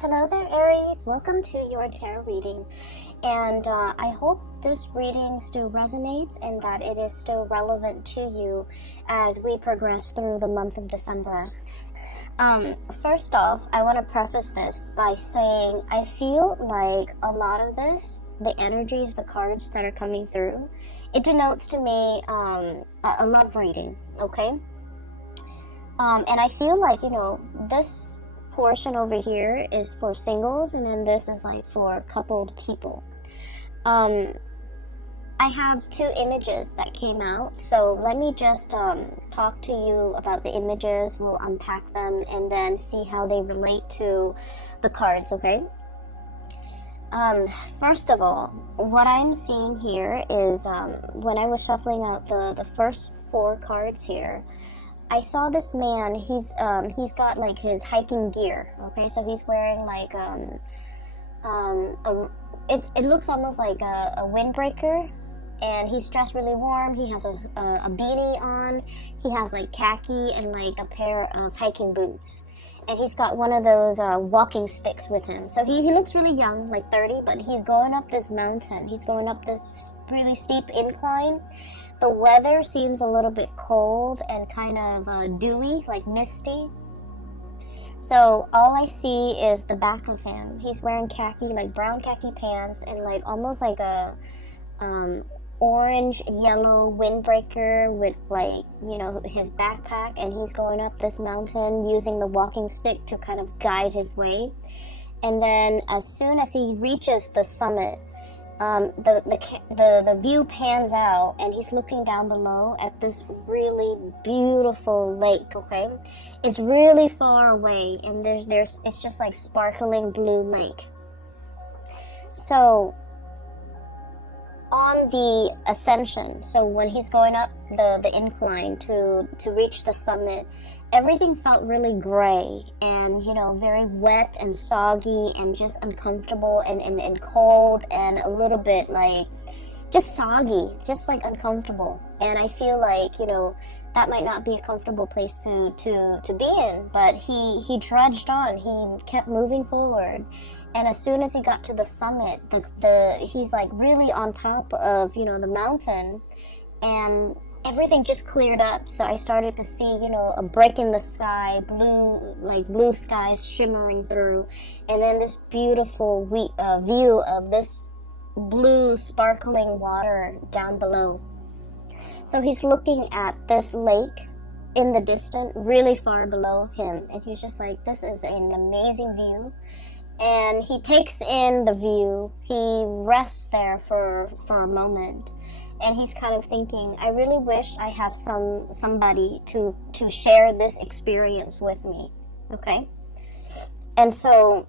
Hello there, Aries. Welcome to your tarot reading. And I hope this reading still resonates and that it is still relevant to you as we progress through the month of December. First off, I want to preface this by saying I feel like a lot of this, the energies, the cards that are coming through, it denotes to me a love reading, okay? And I feel like, this portion over here is for singles, and then this is like for coupled people. I have two images that came out, so let me just talk to you about the images. We'll unpack them and then see how they relate to the cards, okay? First of all, what I'm seeing here is when I was shuffling out the first four cards here, I saw this man. He's got like his hiking gear. Okay, so he's wearing like it looks almost like a windbreaker, and he's dressed really warm. He has a beanie on. He has like khaki and like a pair of hiking boots, and he's got one of those walking sticks with him. So he looks really young, like 30, but he's going up this mountain. He's going up this really steep incline. The weather seems a little bit cold and kind of dewy, like misty. So all I see is the back of him. He's wearing khaki, like brown khaki pants, and like almost like a orange yellow windbreaker with like, his backpack, and he's going up this mountain using the walking stick to kind of guide his way. And then as soon as he reaches the summit, the view pans out, and he's looking down below at this really beautiful lake. Okay, it's really far away, and it's just like sparkling blue lake. So on the ascension, so when he's going up the incline to reach the summit, everything felt really gray and very wet and soggy and just uncomfortable and cold and a little bit like just soggy, just like uncomfortable. And I feel like that might not be a comfortable place to be in, but he trudged on. He kept moving forward, and as soon as he got to the summit, he's like really on top of the mountain, and everything just cleared up. So I started to see a break in the sky, blue skies shimmering through, and then this beautiful view of this blue sparkling water down below. So he's looking at this lake in the distance, really far below him, and he's just like, this is an amazing view. And he takes in the view. He rests there for a moment, and he's kind of thinking, I really wish I have somebody to share this experience with me. Okay? And so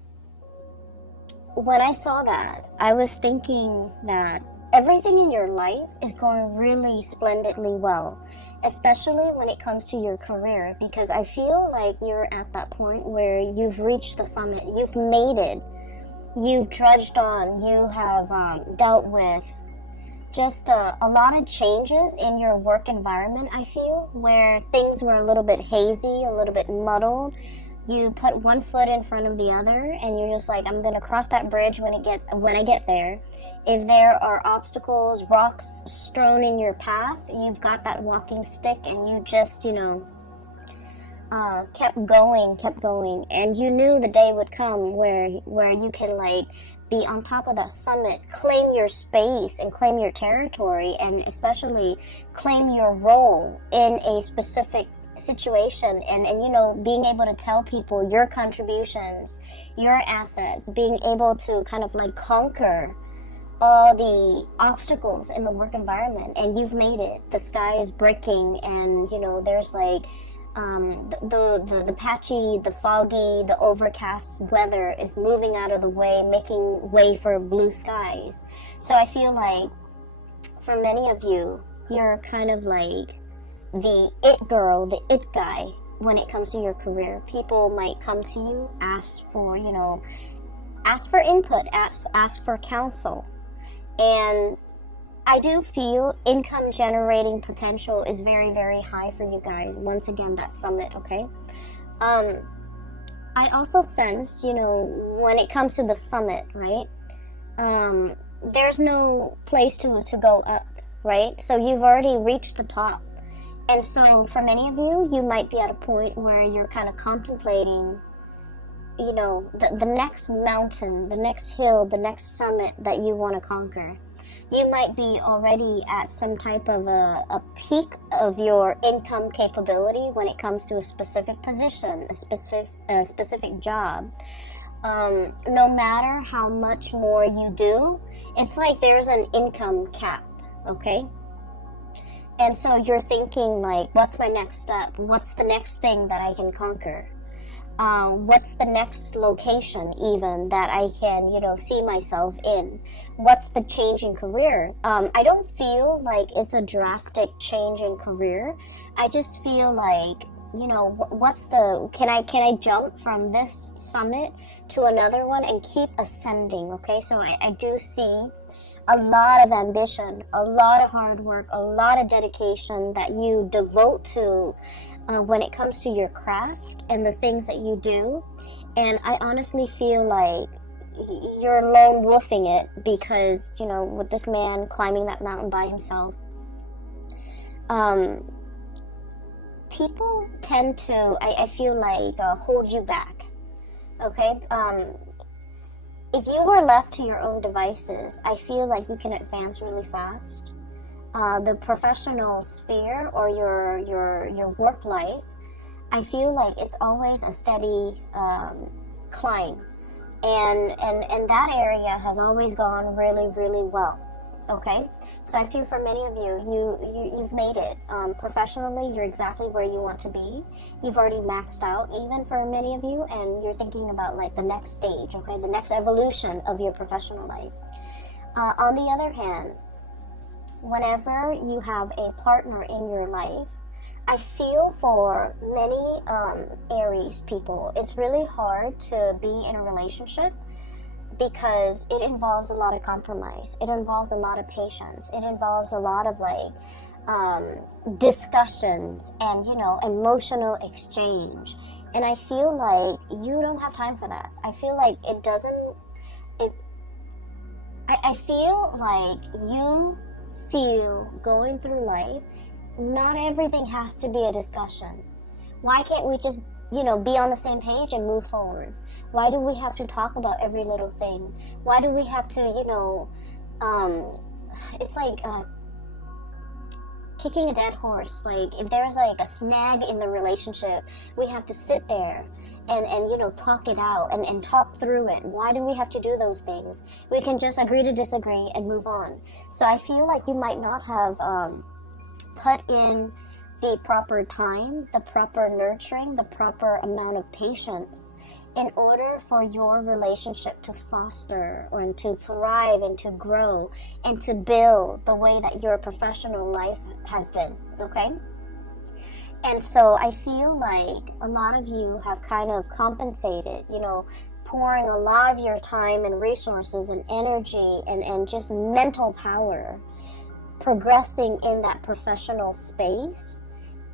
when I saw that, I was thinking that everything in your life is going really splendidly well, especially when it comes to your career, because I feel like you're at that point where you've reached the summit, you've made it, you've trudged on, you have dealt with just a lot of changes in your work environment, I feel, where things were a little bit hazy, a little bit muddled. You put one foot in front of the other, and you're just like, I'm gonna cross that bridge when I get there. If there are obstacles, rocks strewn in your path, you've got that walking stick, and you just kept going, and you knew the day would come where you can like be on top of that summit, claim your space and claim your territory, and especially claim your role in a specific situation, and being able to tell people your contributions, your assets, being able to kind of like conquer all the obstacles in the work environment. And you've made it. The sky is breaking, and there's like the patchy, the foggy, the overcast weather is moving out of the way, making way for blue skies. So I feel like for many of you, you're kind of like the it girl, the it guy when it comes to your career. People might come to you, ask for input, ask for counsel. And I do feel income generating potential is very, very high for you guys. Once again, that summit, okay? I also sense, when it comes to the summit, right? There's no place to go up, right? So you've already reached the top. And so for many of you, you might be at a point where you're kind of contemplating, the next mountain, the next hill, the next summit that you want to conquer. You might be already at some type of a peak of your income capability when it comes to a specific position, a specific job. No matter how much more you do, it's like there's an income cap, okay? And so you're thinking like, what's my next step? What's the next thing that I can conquer? What's the next location even that I can, see myself in? What's the change in career? I don't feel like it's a drastic change in career. I just feel like, can I jump from this summit to another one and keep ascending, okay? So I do see a lot of ambition, a lot of hard work, a lot of dedication that you devote to when it comes to your craft and the things that you do. And I honestly feel like you're lone wolfing it because, with this man climbing that mountain by himself, people tend to, I feel like, hold you back, okay? If you were left to your own devices, I feel like you can advance really fast. The professional sphere or your work life, I feel like it's always a steady climb, and that area has always gone really, really well. Okay, so I feel for many of you've made it. Professionally, you're exactly where you want to be. You've already maxed out, even for many of you, and you're thinking about like the next stage, okay, the next evolution of your professional life. On the other hand, whenever you have a partner in your life, I feel for many Aries people, it's really hard to be in a relationship because it involves a lot of compromise. It involves a lot of patience. It involves a lot of discussions and, emotional exchange. And I feel like you don't have time for that. I feel like I feel like you feel going through life, not everything has to be a discussion. Why can't we just, be on the same page and move forward? Why do we have to talk about every little thing? Why do we have to, it's like kicking a dead horse. Like, if there's like a snag in the relationship, we have to sit there and talk it out and talk through it. Why do we have to do those things? We can just agree to disagree and move on. So I feel like you might not have put in the proper time, the proper nurturing, the proper amount of patience in order for your relationship to foster and to thrive and to grow and to build the way that your professional life has been, okay? And so I feel like a lot of you have kind of compensated, pouring a lot of your time and resources and energy and just mental power progressing in that professional space.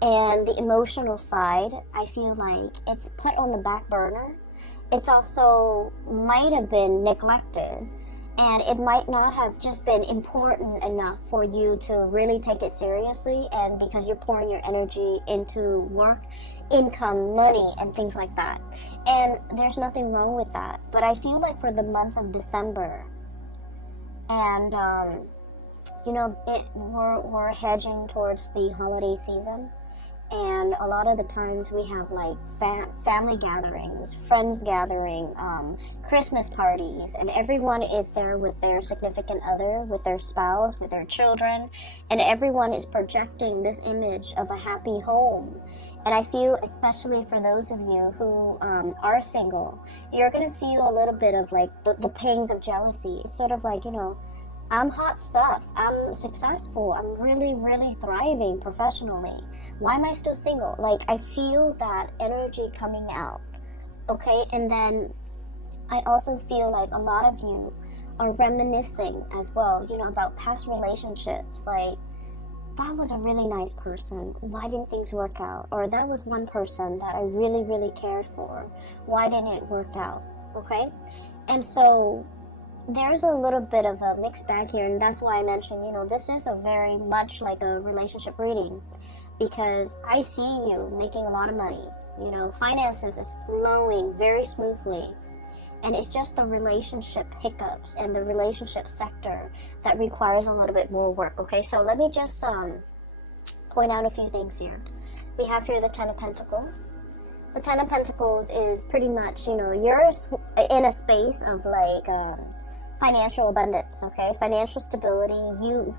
And the emotional side, I feel like it's put on the back burner. It's also might have been neglected, and it might not have just been important enough for you to really take it seriously, and because you're pouring your energy into work, income, money, and things like that. And there's nothing wrong with that. But I feel like for the month of December, and we're hedging towards the holiday season. And a lot of the times we have like family gatherings, friends gathering, Christmas parties, and everyone is there with their significant other, with their spouse, with their children, and everyone is projecting this image of a happy home. And I feel, especially for those of you who are single, you're going to feel a little bit of like the pangs of jealousy. It's sort of like, I'm hot stuff. I'm successful. I'm really, really thriving professionally. Why am I still single? Like, I feel that energy coming out. Okay? And then I also feel like a lot of you are reminiscing as well, about past relationships. Like, that was a really nice person. Why didn't things work out? Or that was one person that I really, really cared for. Why didn't it work out? Okay? And so there's a little bit of a mixed bag here, and that's why I mentioned, this is a very much like a relationship reading, because I see you making a lot of money. Finances is flowing very smoothly. And it's just the relationship hiccups and the relationship sector that requires a little bit more work, okay? So let me just point out a few things here. We have here the Ten of Pentacles. The Ten of Pentacles is pretty much, you're in a space of like financial abundance, okay? Financial stability.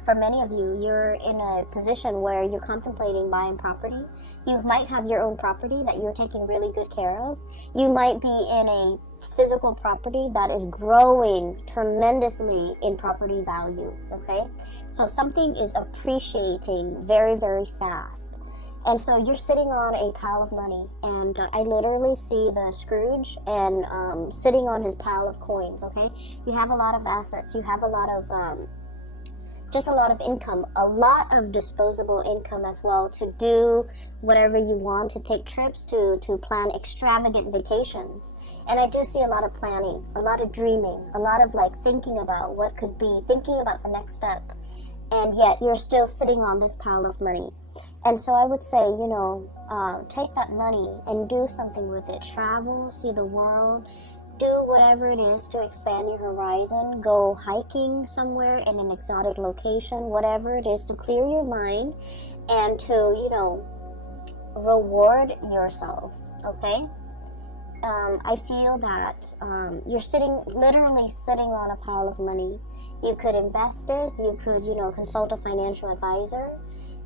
For many of you, you're in a position where you're contemplating buying property. You might have your own property that you're taking really good care of. You might be in a physical property that is growing tremendously in property value, okay? So something is appreciating very, very fast. And so you're sitting on a pile of money, and I literally see the Scrooge and sitting on his pile of coins, okay? You have a lot of assets. You have a lot of just a lot of income, a lot of disposable income as well to do whatever you want, to take trips, to plan extravagant vacations. And I do see a lot of planning, a lot of dreaming, a lot of like thinking about what could be, thinking about the next step. And yet you're still sitting on this pile of money. And so I would say, take that money and do something with it. Travel, see the world, do whatever it is to expand your horizon. Go hiking somewhere in an exotic location, whatever it is to clear your mind and to, reward yourself, okay? I feel that you're literally sitting on a pile of money. You could invest it. You could, consult a financial advisor.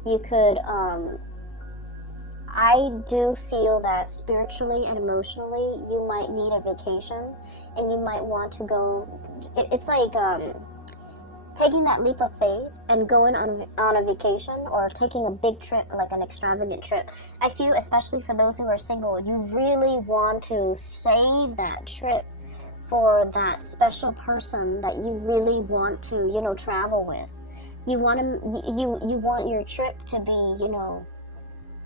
You could, I do feel that spiritually and emotionally, you might need a vacation, and you might want to go. It's like taking that leap of faith and going on a vacation, or taking a big trip, like an extravagant trip. I feel, especially for those who are single, you really want to save that trip for that special person that you really want to, travel with. You want your trip to be,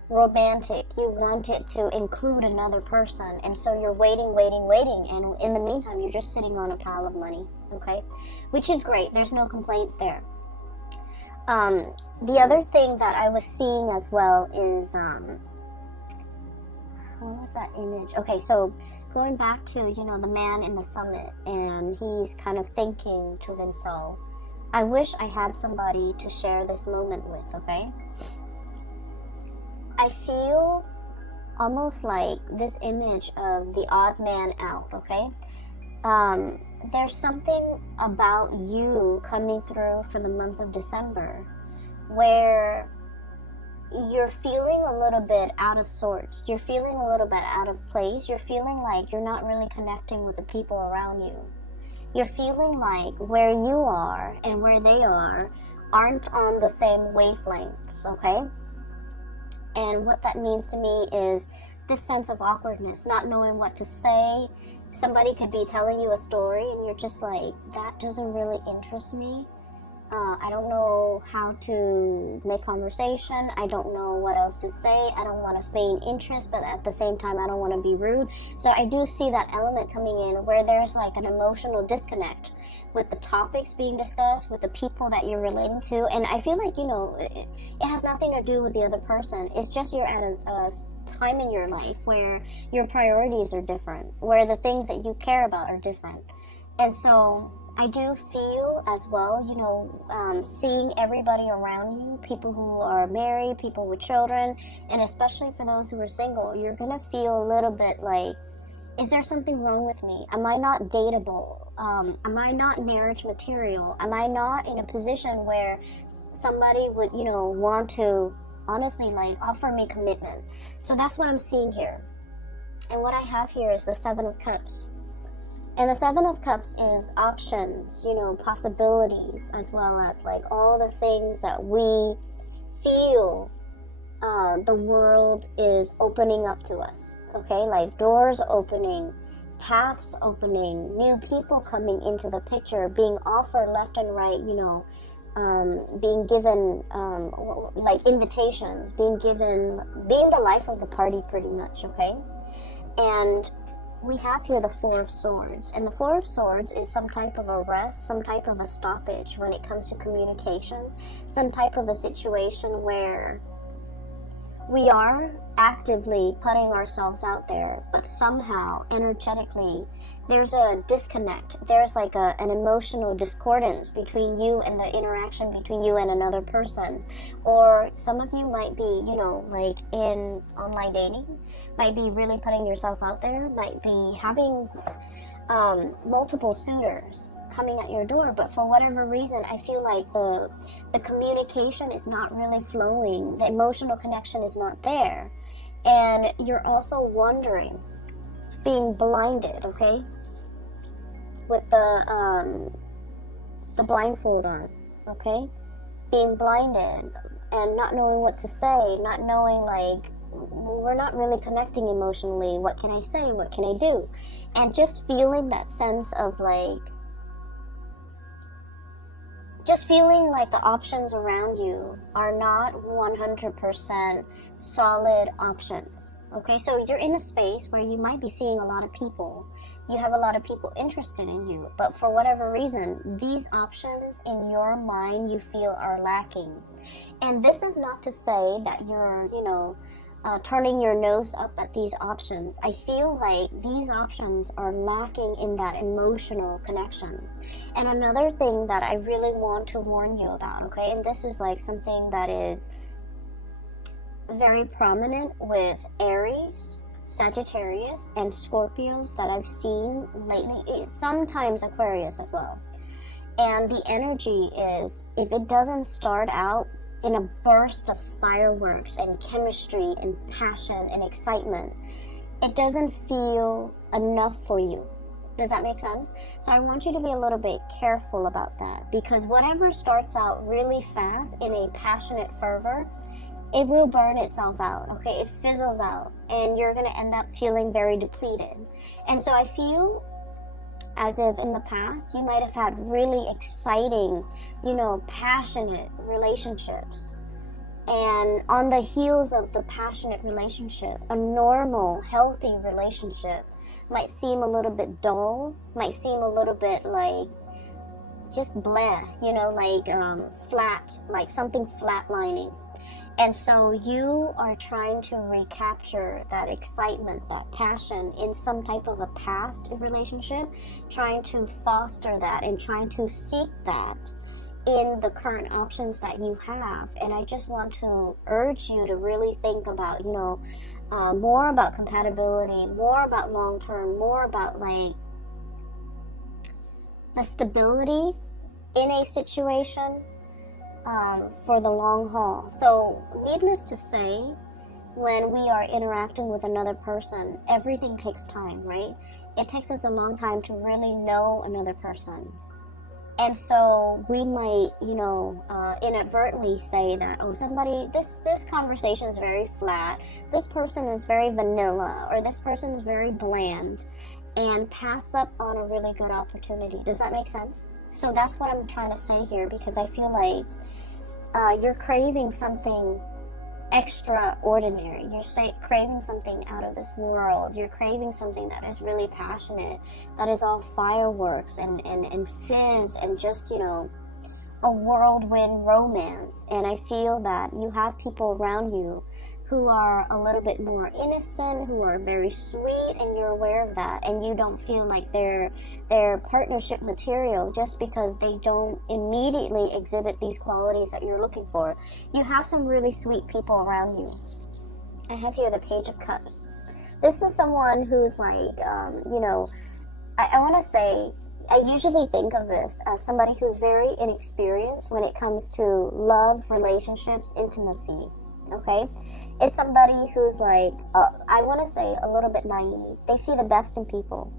romantic. You want it to include another person, and so you're waiting, and in the meantime, you're just sitting on a pile of money, okay? Which is great. There's no complaints there. The other thing that I was seeing as well is, what was that image? Okay, so going back to, the man in the summit, and he's kind of thinking to himself, I wish I had somebody to share this moment with, okay? I feel almost like this image of the odd man out, okay? There's something about you coming through for the month of December where you're feeling a little bit out of sorts. You're feeling a little bit out of place. You're feeling like you're not really connecting with the people around you. You're feeling like where you are and where they are aren't on the same wavelengths, okay? And what that means to me is this sense of awkwardness, not knowing what to say. Somebody could be telling you a story and you're just like, that doesn't really interest me. I don't know how to make conversation. I don't know what else to say. I don't want to feign interest, but at the same time, I don't want to be rude. So I do see that element coming in where there's like an emotional disconnect with the topics being discussed, with the people that you're relating to. And I feel like, it has nothing to do with the other person. It's just you're at a time in your life where your priorities are different, where the things that you care about are different. And so I do feel as well, seeing everybody around you, people who are married, people with children, and especially for those who are single, you're going to feel a little bit like, is there something wrong with me? Am I not dateable? Am I not marriage material? Am I not in a position where somebody would, want to honestly offer me commitment? So that's what I'm seeing here. And what I have here is the Seven of Cups. And the Seven of Cups is options, possibilities, as well as all the things that we feel the world is opening up to us, okay? Like doors opening, paths opening, new people coming into the picture, being offered left and right, being given like invitations, being the life of the party pretty much, okay? And we have here the Four of Swords, and the Four of Swords is some type of a rest, some type of a stoppage when it comes to communication, some type of a situation where we are actively putting ourselves out there, but somehow energetically there's a disconnect. There's like an emotional discordance between you and the interaction between you and another person. Or some of you might be, you know, like in online dating, might be really putting yourself out there, might be having multiple suitors coming at your door, but for whatever reason, I feel like the communication is not really flowing, the emotional connection is not there, and you're also wondering, being blinded, okay, with the blindfold on, okay, being blinded and not knowing what to say, not knowing, like, we're not really connecting emotionally, what can I say, what can I do, and just feeling that sense of like, just feeling like the options around you are not 100% solid options. Okay, so you're in a space where you might be seeing a lot of people. You have a lot of people interested in you, but for whatever reason, these options in your mind you feel are lacking. And this is not to say that you're, you know, turning your nose up at these options. I feel like these options are lacking in that emotional connection. And another thing that I really want to warn you about, okay, and this is like something that is very prominent with Aries, Sagittarius, and Scorpios that I've seen lately, sometimes Aquarius as well. And the energy is, if it doesn't start out in a burst of fireworks and chemistry and passion and excitement, it doesn't feel enough for you. Does that make sense? So I want you to be a little bit careful about that, because whatever starts out really fast in a passionate fervor, it will burn itself out, okay? It fizzles out, and you're going to end up feeling very depleted. And so I feel as if in the past you might have had really exciting, you know, passionate relationships. And on the heels of the passionate relationship, a normal, healthy relationship might seem a little bit dull, might seem a little bit like just blah, you know, like flat, like something flatlining. And so you are trying to recapture that excitement, that passion in some type of a past relationship, trying to foster that and trying to seek that in the current options that you have. And I just want to urge you to really think about, you know, more about compatibility, more about long-term, more about like the stability in a situation for the long haul. So needless to say, when we are interacting with another person, everything takes time, right? It takes us a long time to really know another person. And so we might, you know, inadvertently say that, oh, somebody, this conversation is very flat, this person is very vanilla, or this person is very bland, and pass up on a really good opportunity. Does that make sense? So that's what I'm trying to say here, because I feel like you're craving something extraordinary. You're craving something out of this world. You're craving something that is really passionate, that is all fireworks and fizz and just, you know, a whirlwind romance. And I feel that you have people around you who are a little bit more innocent, who are very sweet, and you're aware of that, and you don't feel like they're partnership material just because they don't immediately exhibit these qualities that you're looking for. You have some really sweet people around you. I have here the Page of Cups. This is someone who's like, you know, I want to say, I usually think of this as somebody who's very inexperienced when it comes to love, relationships, intimacy. Okay, it's somebody who's like, I want to say a little bit naive. They see the best in people.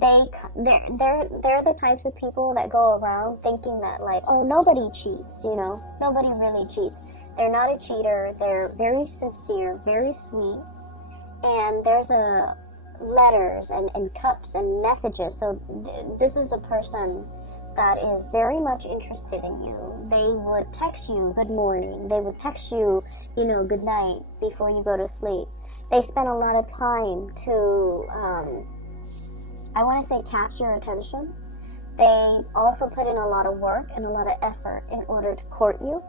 They're the types of people that go around thinking that like, oh, nobody cheats, you know, nobody really cheats. They're not a cheater. They're very sincere, very sweet, and there's letters and cups and messages. So this is a person that is very much interested in you. They would text you good morning. They would text you, good night before you go to sleep. They spend a lot of time to, I want to say, catch your attention. They also put in a lot of work and a lot of effort in order to court you.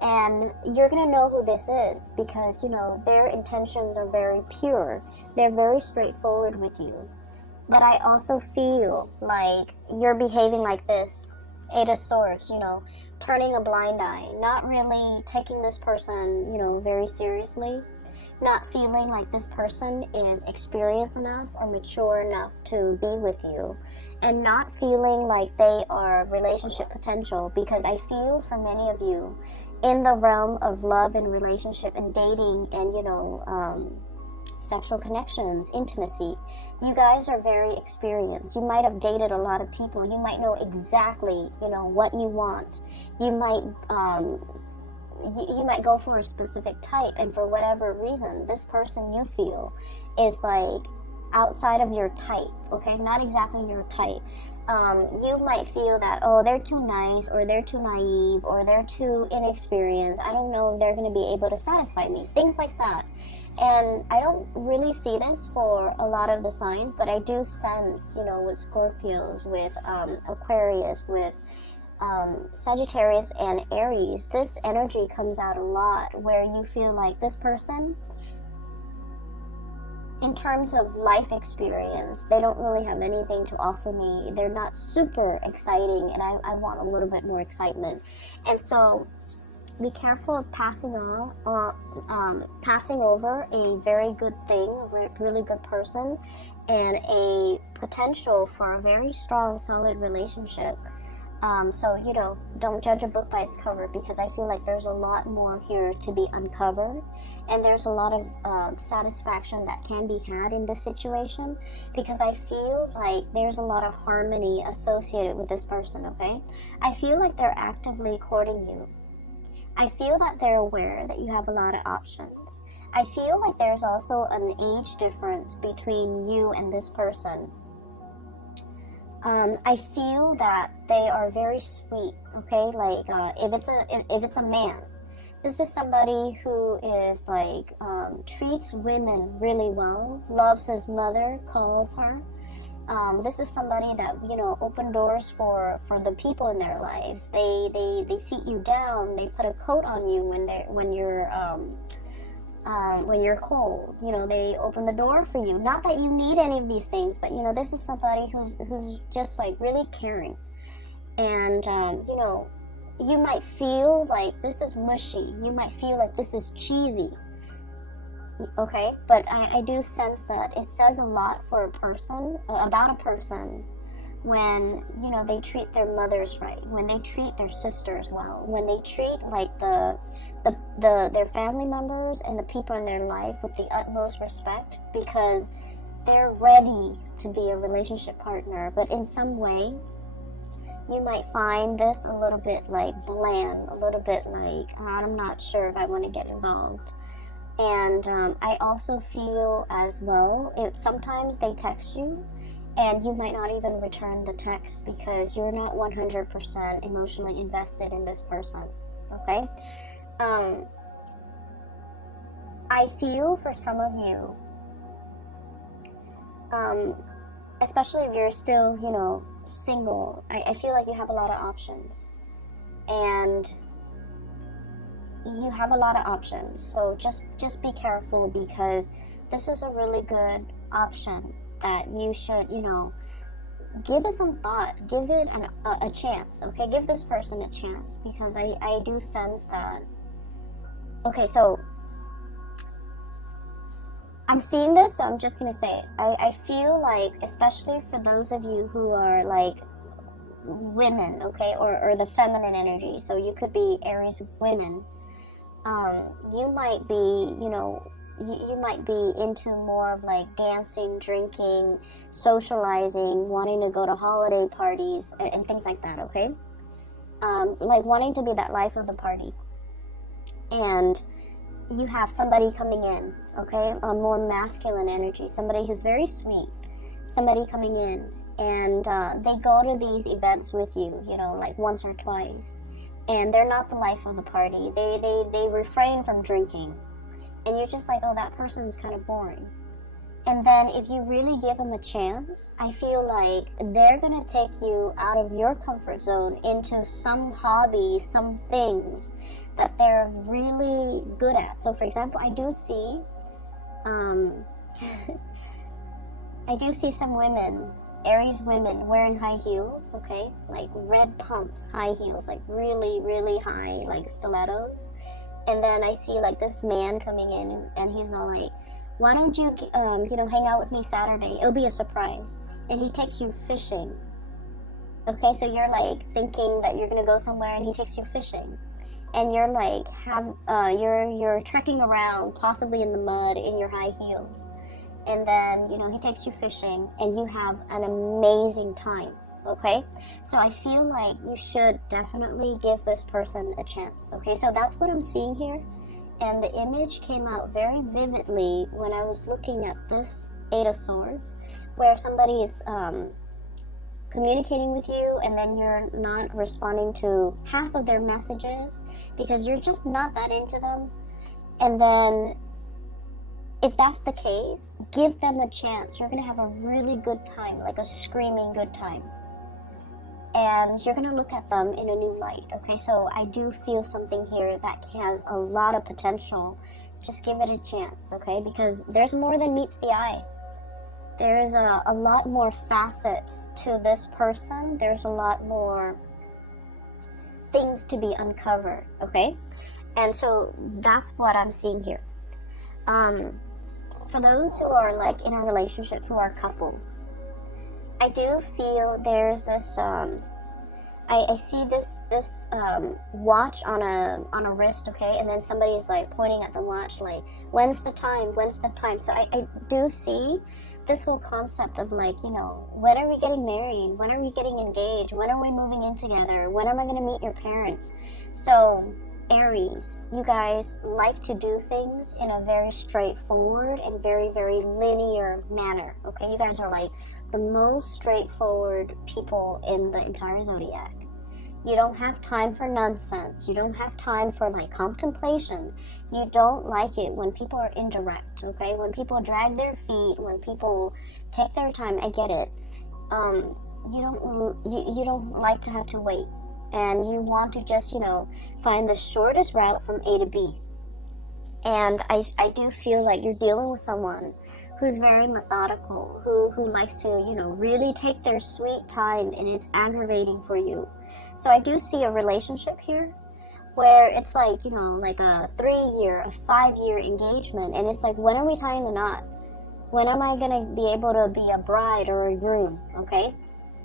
And you're going to know who this is because, their intentions are very pure. They're very straightforward with you. But I also feel like you're behaving like this, Eight of Swords, turning a blind eye, not really taking this person, very seriously, not feeling like this person is experienced enough or mature enough to be with you, and not feeling like they are relationship potential, because I feel for many of you in the realm of love and relationship and dating and, sexual connections, intimacy, you guys are very experienced. You might have dated a lot of people. You might know exactly, what you want. You might, you might go for a specific type, and for whatever reason, this person you feel is like outside of your type, okay? Not exactly your type. You might feel that, oh, they're too nice, or they're too naive, or they're too inexperienced. I don't know if they're going to be able to satisfy me. Things like that. And I don't really see this for a lot of the signs, but I do sense, with Scorpios, with Aquarius, with Sagittarius and Aries, this energy comes out a lot where you feel like this person, in terms of life experience, they don't really have anything to offer me. They're not super exciting, and I want a little bit more excitement. And so be careful of passing over a very good thing, a really good person, and a potential for a very strong, solid relationship. So, don't judge a book by its cover, because I feel like there's a lot more here to be uncovered, and there's a lot of satisfaction that can be had in this situation, because I feel like there's a lot of harmony associated with this person, okay? I feel like they're actively courting you. I feel that they're aware that you have a lot of options. I feel like there's also an age difference between you and this person. I feel that they are very sweet, okay? Like, if it's a man, this is somebody who is like, treats women really well, loves his mother, calls her. This is somebody that, open doors for the people in their lives. They seat you down. They put a coat on you when you're cold. They open the door for you. Not that you need any of these things, but this is somebody who's just like really caring. And you might feel like this is mushy. You might feel like this is cheesy. Okay, but I do sense that it says a lot for a person, about a person, when, they treat their mothers right, when they treat their sisters well, when they treat like their family members and the people in their life with the utmost respect, because they're ready to be a relationship partner. But in some way, you might find this a little bit like bland, a little bit like, I'm not sure if I want to get involved. And I also feel as well, sometimes they text you and you might not even return the text because you're not 100% emotionally invested in this person, okay? I feel for some of you, especially if you're still, single, I feel like you have a lot of options. And you have a lot of options, so just be careful, because this is a really good option that you should, give it some thought, give it a chance, okay? Give this person a chance, because I do sense that. Okay, so I'm seeing this, so I'm just gonna say it. I feel like, especially for those of you who are like women, okay, or the feminine energy, so you could be Aries women. You might be, you might be into more of like dancing, drinking, socializing, wanting to go to holiday parties and things like that, okay? Like wanting to be that life of the party. And you have somebody coming in, okay? A more masculine energy, somebody who's very sweet, somebody coming in, and they go to these events with you, you know, like once or twice, and they're not the life of the party. They refrain from drinking, and you're just like, oh, that person is kind of boring. And then if you really give them a chance, I feel like they're going to take you out of your comfort zone into some hobby, some things that they're really good at. So for example, I do see some women, Aries women, wearing high heels, okay? Like red pumps, high heels, like really, really high, like stilettos. And then I see like this man coming in, and he's all like, why don't you, hang out with me Saturday? It'll be a surprise. And he takes you fishing. Okay, so you're like thinking that you're gonna go somewhere, and he takes you fishing. And you're like, you're trekking around, possibly in the mud, in your high heels. And then, he takes you fishing, and you have an amazing time. Okay, so I feel like you should definitely give this person a chance. Okay, so that's what I'm seeing here. And the image came out very vividly when I was looking at this Eight of Swords, where somebody is communicating with you, and then you're not responding to half of their messages because you're just not that into them. And then if that's the case, give them a chance. You're going to have a really good time, like a screaming good time. And you're going to look at them in a new light, okay? So I do feel something here that has a lot of potential. Just give it a chance, okay? Because there's more than meets the eye. There's a lot more facets to this person. There's a lot more things to be uncovered, okay? And so that's what I'm seeing here. For those who are like in a relationship, who are a couple, I do feel there's this, I see this watch on a wrist, okay, and then somebody's like pointing at the watch like, when's the time, so I do see this whole concept of like, when are we getting married, when are we getting engaged, when are we moving in together, when am I going to meet your parents? So Aries, you guys like to do things in a very straightforward and very, very linear manner, okay? You guys are like the most straightforward people in the entire zodiac. You don't have time for nonsense. You don't have time for like contemplation. You don't like it when people are indirect, okay? When people drag their feet, when people take their time, I get it. You don't like to have to wait. And you want to just, find the shortest route from A to B. And I do feel like you're dealing with someone who's very methodical, who likes to, really take their sweet time, and it's aggravating for you. So I do see a relationship here where it's like, like a 3-year, a 5-year engagement, and it's like, when are we tying the knot? When am I going to be able to be a bride or a groom, okay?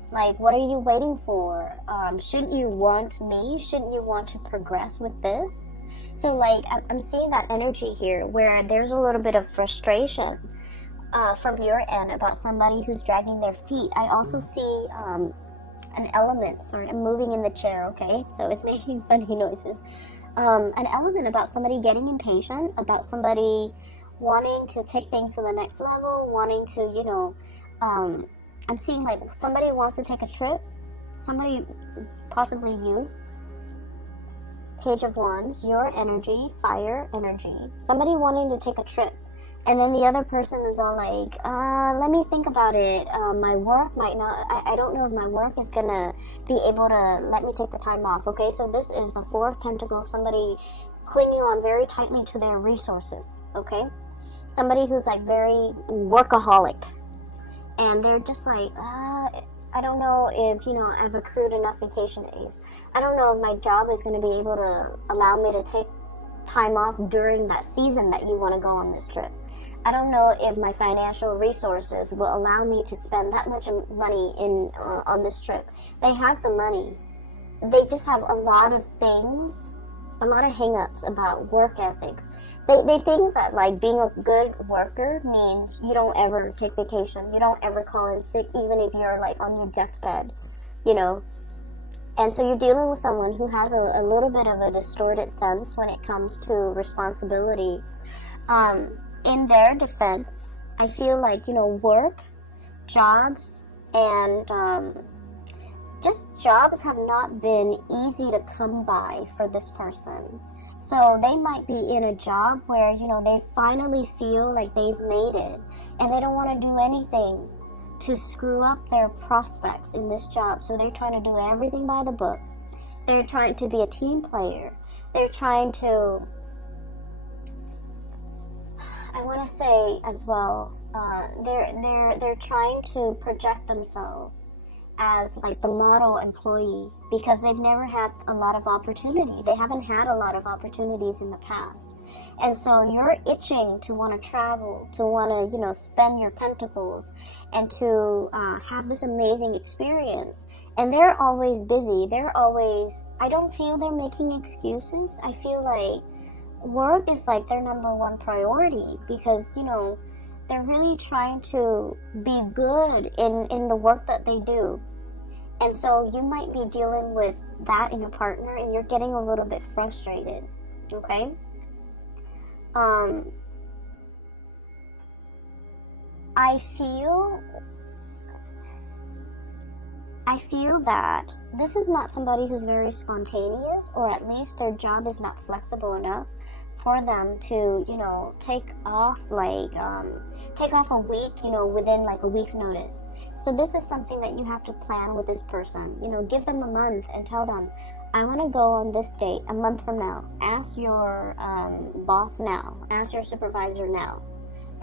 Like, what are you waiting for? Shouldn't you want me? Shouldn't you want to progress with this? So, like, I'm seeing that energy here where there's a little bit of frustration from your end about somebody who's dragging their feet. I also see an element. Sorry, I'm moving in the chair, okay? So it's making funny noises. An element about somebody getting impatient, about somebody wanting to take things to the next level, wanting to, I'm seeing like somebody wants to take a trip, somebody, possibly you, Page of Wands, your energy, fire energy, somebody wanting to take a trip, and then the other person is all like, let me think about it, my work might not, I don't know if my work is gonna be able to let me take the time off, okay? So this is the Four of Pentacles, somebody clinging on very tightly to their resources, okay? Somebody who's like very workaholic. And they're just like, I don't know if, I've accrued enough vacation days. I don't know if my job is going to be able to allow me to take time off during that season that you want to go on this trip. I don't know if my financial resources will allow me to spend that much money on this trip. They have the money. They just have a lot of things, a lot of hang-ups about work ethics. They think that, like, being a good worker means you don't ever take vacation. You don't ever call in sick, even if you're, like, on your deathbed, And so you're dealing with someone who has a little bit of a distorted sense when it comes to responsibility. In their defense, I feel like, work, jobs, And just jobs have not been easy to come by for this person. So they might be in a job where, you know, they finally feel like they've made it, and they don't want to do anything to screw up their prospects in this job. So they're trying to do everything by the book. They're trying to be a team player. They're trying to, I want to say as well, they're trying to project themselves as like the model employee, because they've never had a lot of opportunity. They haven't had a lot of opportunities in the past. And so you're itching to want to travel, to want to, you know, spend your pentacles and to have this amazing experience. And they're always busy. They're always, I don't feel they're making excuses. I feel like work is like their number one priority, because, you know, they're really trying to be good in the work that they do. And so you might be dealing with that in your partner, and you're getting a little bit frustrated, okay? I feel that this is not somebody who's very spontaneous, or at least their job is not flexible enough for them to, you know, take off a week, you know, within like a week's notice. So this is something that you have to plan with this person. You know, give them a month and tell them, I want to go on this date a month from now. Ask your boss now. Ask your supervisor now.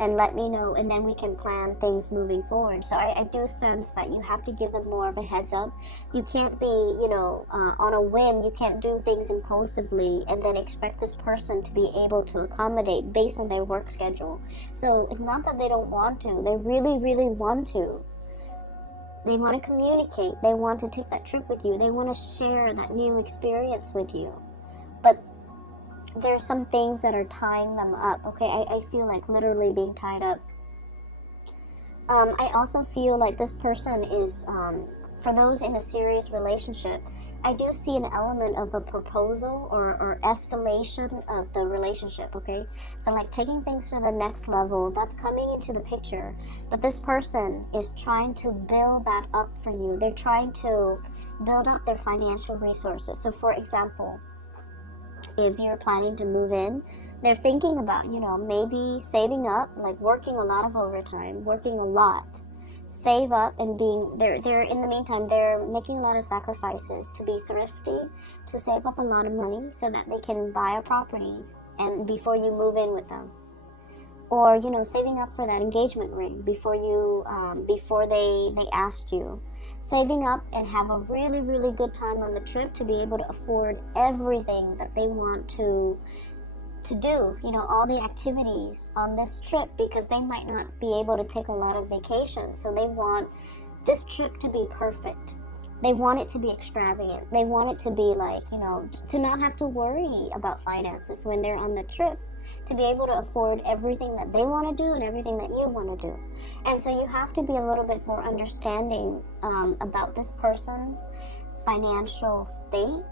And let me know, and then we can plan things moving forward. So I do sense that you have to give them more of a heads up. You can't be, you know, on a whim. You can't do things impulsively and then expect this person to be able to accommodate based on their work schedule. So it's not that they don't want to. They really, really want to. They want to communicate. They want to take that trip with you. They want to share that new experience with you. But there's some things that are tying them up, okay? I feel like literally being tied up. I also feel like this person is, for those in a serious relationship, I do see an element of a proposal or escalation of the relationship, okay? So like taking things to the next level, that's coming into the picture. But this person is trying to build that up for you. They're trying to build up their financial resources. So for example, if you're planning to move in, they're thinking about, you know, maybe saving up, like working a lot of overtime, working a lot, save up, and they're in the meantime, they're making a lot of sacrifices to be thrifty, to save up a lot of money so that they can buy a property and before you move in with them. Or, you know, saving up for that engagement ring before they asked you. Saving up and have a really, really good time on the trip to be able to afford everything that they want to do, you know, all the activities on this trip, because they might not be able to take a lot of vacations. So they want this trip to be perfect. They want it to be extravagant. They want it to be like, you know, to not have to worry about finances when they're on the trip, to be able to afford everything that they want to do and everything that you want to do. And so you have to be a little bit more understanding about this person's financial state.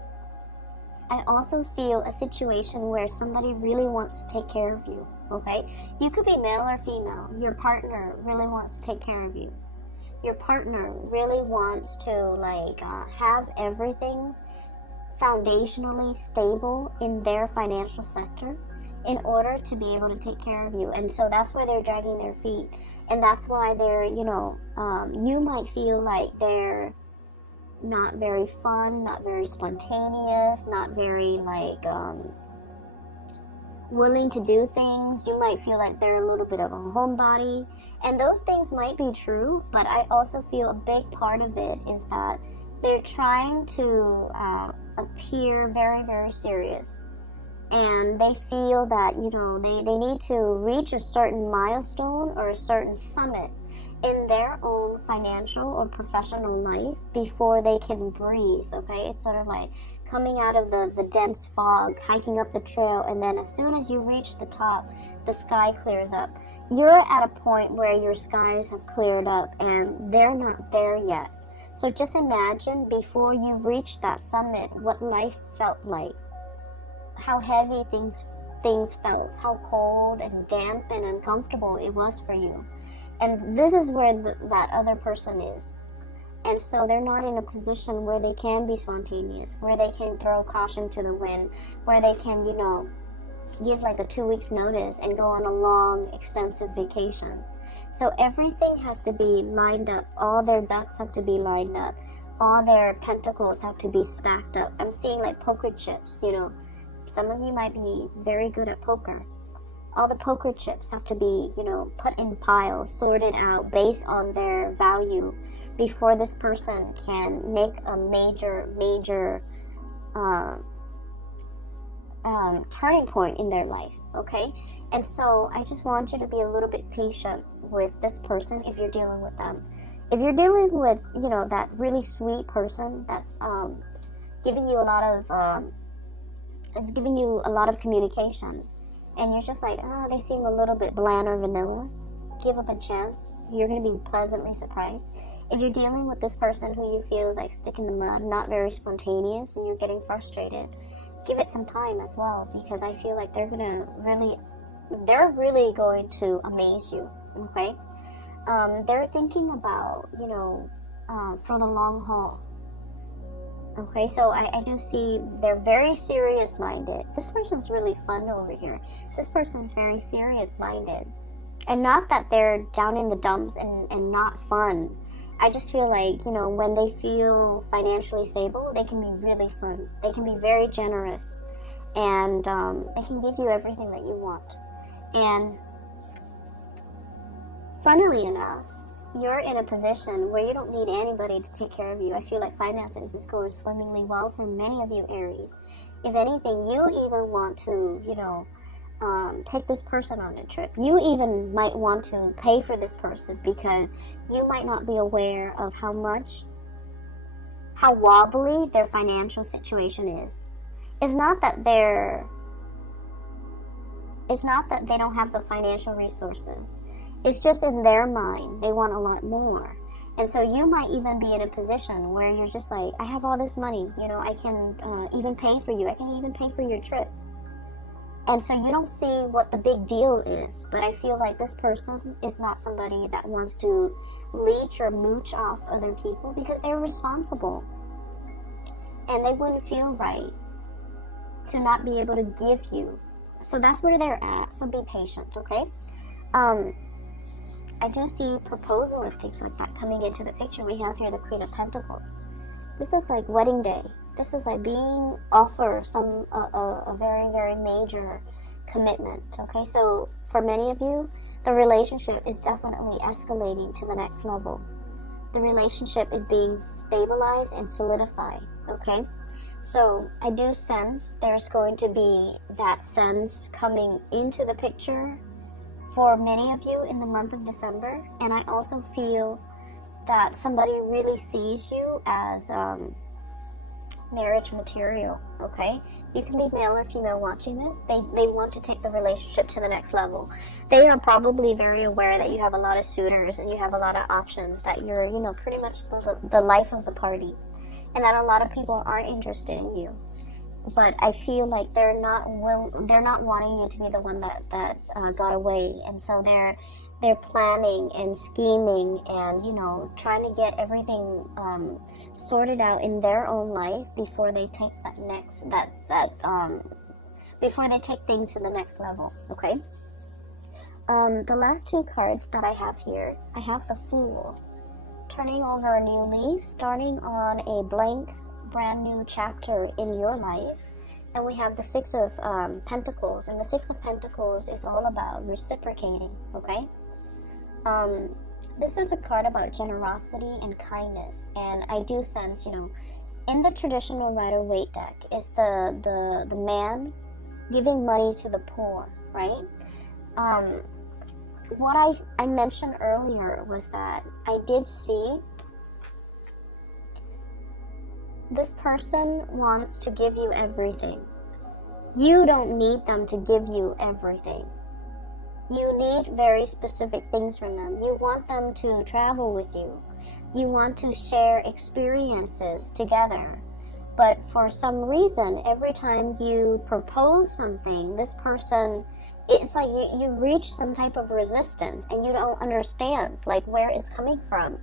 I also feel a situation where somebody really wants to take care of you, okay? You could be male or female. Your partner really wants to take care of you. Your partner really wants to have everything foundationally stable in their financial sector in order to be able to take care of you. And so that's why they're dragging their feet. And that's why they're, you know, you might feel like they're not very fun, not very spontaneous, not very willing to do things. You might feel like they're a little bit of a homebody. And those things might be true, but I also feel a big part of it is that they're trying to appear very, very serious. And they feel that, you know, they need to reach a certain milestone or a certain summit in their own financial or professional life before they can breathe, okay? It's sort of like coming out of the dense fog, hiking up the trail, and then as soon as you reach the top, the sky clears up. You're at a point where your skies have cleared up and they're not there yet. So just imagine before you reach that summit what life felt like. How heavy things felt, how cold and damp and uncomfortable it was for you. And this is where that other person is. And so they're not in a position where they can be spontaneous, where they can throw caution to the wind, where they can, give like a 2 weeks notice and go on a long, extensive vacation. So everything has to be lined up. All their ducks have to be lined up. All their pentacles have to be stacked up. I'm seeing like poker chips, Some of you might be very good at poker. All the poker chips have to be, put in piles, sorted out based on their value before this person can make a major turning point in their life, okay? And so I just want you to be a little bit patient with this person if you're dealing with them. If you're dealing with, that really sweet person that's giving you a lot of communication, and you're just like, they seem a little bit bland or vanilla, give them a chance. You're going to be pleasantly surprised. If you're dealing with this person who you feel is like stick in the mud, not very spontaneous, and you're getting frustrated, give it some time as well, because I feel like they're really going to amaze you, okay? They're thinking about, for the long haul. Okay, so I do see they're very serious-minded. This person's really fun over here. This person's very serious-minded. And not that they're down in the dumps and not fun. I just feel like, when they feel financially stable, they can be really fun. They can be very generous. And they can give you everything that you want. And funnily enough, you're in a position where you don't need anybody to take care of you. I feel like finances is going swimmingly well for many of you Aries. If anything, you even want to, take this person on a trip. You even might want to pay for this person because you might not be aware of how wobbly their financial situation is. It's not that they don't have the financial resources. It's just in their mind, they want a lot more. And so you might even be in a position where you're just like, I have all this money, I can even pay for you. I can even pay for your trip. And so you don't see what the big deal is. But I feel like this person is not somebody that wants to leech or mooch off other people because they're responsible. And they wouldn't feel right to not be able to give you. So that's where they're at. So be patient, okay? I do see proposal and things like that coming into the picture. We have here the Queen of Pentacles. This is like wedding day. This is like being offered a very, very major commitment. Okay, so for many of you, the relationship is definitely escalating to the next level. The relationship is being stabilized and solidified. Okay, so I do sense there's going to be that sense coming into the picture for many of you in the month of December. And I also feel that somebody really sees you as marriage material, okay? You can be male or female watching this. They want to take the relationship to the next level. They are probably very aware that you have a lot of suitors and you have a lot of options, that you're, pretty much the life of the party, and that a lot of people are interested in you. But I feel like they're not wanting you to be the one that got away, and so they're planning and scheming and trying to get everything sorted out in their own life before they take before they take things to the next level. Okay. The last two cards that I have here, I have the Fool, turning over a new leaf, starting on a blank, brand new chapter in your life. And we have the Six of Pentacles, and the Six of Pentacles is all about reciprocating. Okay. This is a card about generosity and kindness, and I do sense, in the traditional Rider-Waite deck, is the man giving money to the poor, right? What I mentioned earlier was that I did see this person wants to give you everything. You don't need them to give you everything. You need very specific things from them. You want them to travel with you. You want to share experiences together. But for some reason, every time you propose something, this person, it's like you reach some type of resistance and you don't understand like where it's coming from.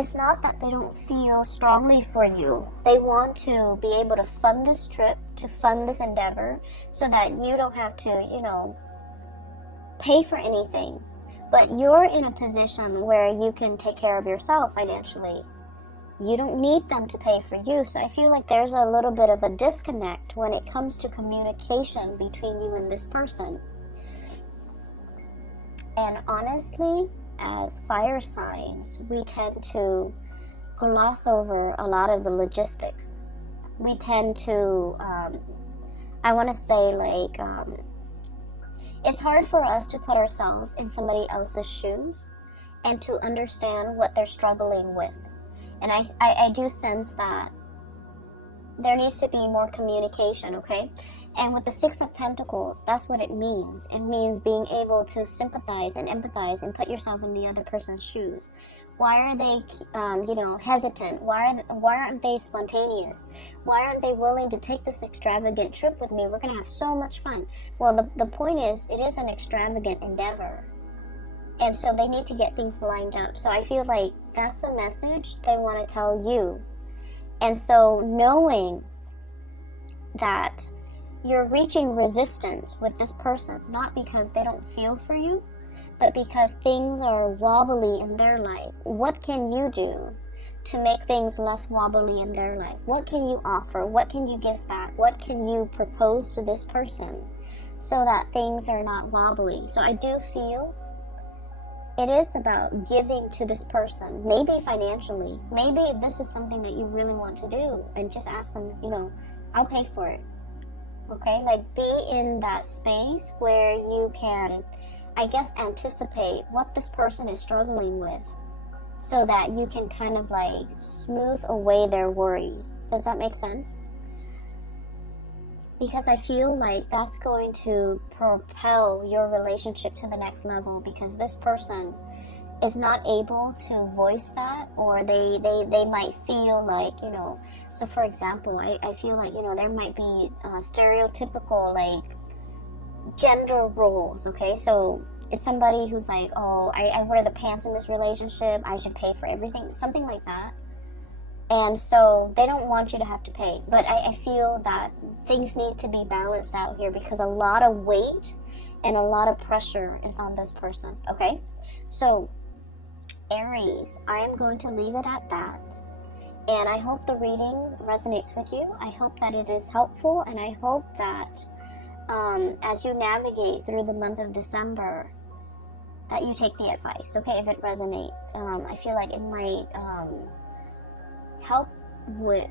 it's not that they don't feel strongly for you. They want to be able to fund this trip, to fund this endeavor, so that you don't have to, you know, pay for anything. But you're in a position where you can take care of yourself financially. You don't need them to pay for you. So I feel like there's a little bit of a disconnect when it comes to communication between you and this person. And honestly, as fire signs, we tend to gloss over a lot of the logistics. We tend to, I want to say, like, it's hard for us to put ourselves in somebody else's shoes and to understand what they're struggling with. And I do sense that there needs to be more communication, okay? And with the Six of Pentacles, that's what it means. It means being able to sympathize and empathize and put yourself in the other person's shoes. Why are they, hesitant? Why aren't they spontaneous? Why aren't they willing to take this extravagant trip with me? We're going to have so much fun. Well, the point is, it is an extravagant endeavor. And so they need to get things lined up. So I feel like that's the message they want to tell you. And so knowing that you're reaching resistance with this person, not because they don't feel for you, but because things are wobbly in their life. What can you do to make things less wobbly in their life? What can you offer? What can you give back? What can you propose to this person so that things are not wobbly? So I do feel it is about giving to this person, maybe financially. Maybe if this is something that you really want to do, and just ask them, I'll pay for it. Okay? Like, be in that space where you can, I guess, anticipate what this person is struggling with so that you can kind of like smooth away their worries. Does that make sense? Because I feel like that's going to propel your relationship to the next level, because this person is not able to voice that, or they might feel like, so for example, I feel like, there might be stereotypical like gender roles, okay? So it's somebody who's like, oh, I wear the pants in this relationship, I should pay for everything, something like that. And so they don't want you to have to pay. But I feel that things need to be balanced out here, because a lot of weight and a lot of pressure is on this person, okay? So, Aries, I am going to leave it at that. And I hope the reading resonates with you. I hope that it is helpful. And I hope that as you navigate through the month of December, that you take the advice, okay, if it resonates. I feel like it might... help with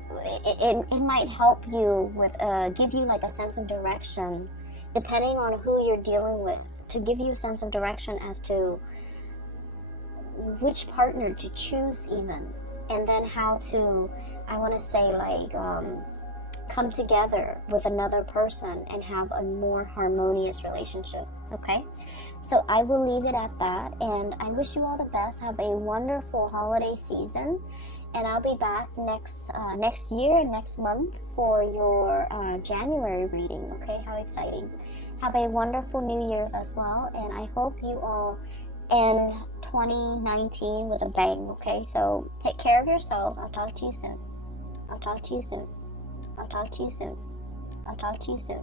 it might help you with give you like a sense of direction, depending on who you're dealing with, to give you a sense of direction as to which partner to choose even, and then how to, I want to say, like come together with another person and have a more harmonious relationship. Okay, so I will leave it at that, and I wish you all the best. Have a wonderful holiday season. And I'll be back next year, next month, for your January reading, okay? How exciting. Have a wonderful New Year's as well, and I hope you all end 2019 with a bang, okay? So take care of yourself. I'll talk to you soon. I'll talk to you soon. I'll talk to you soon. I'll talk to you soon.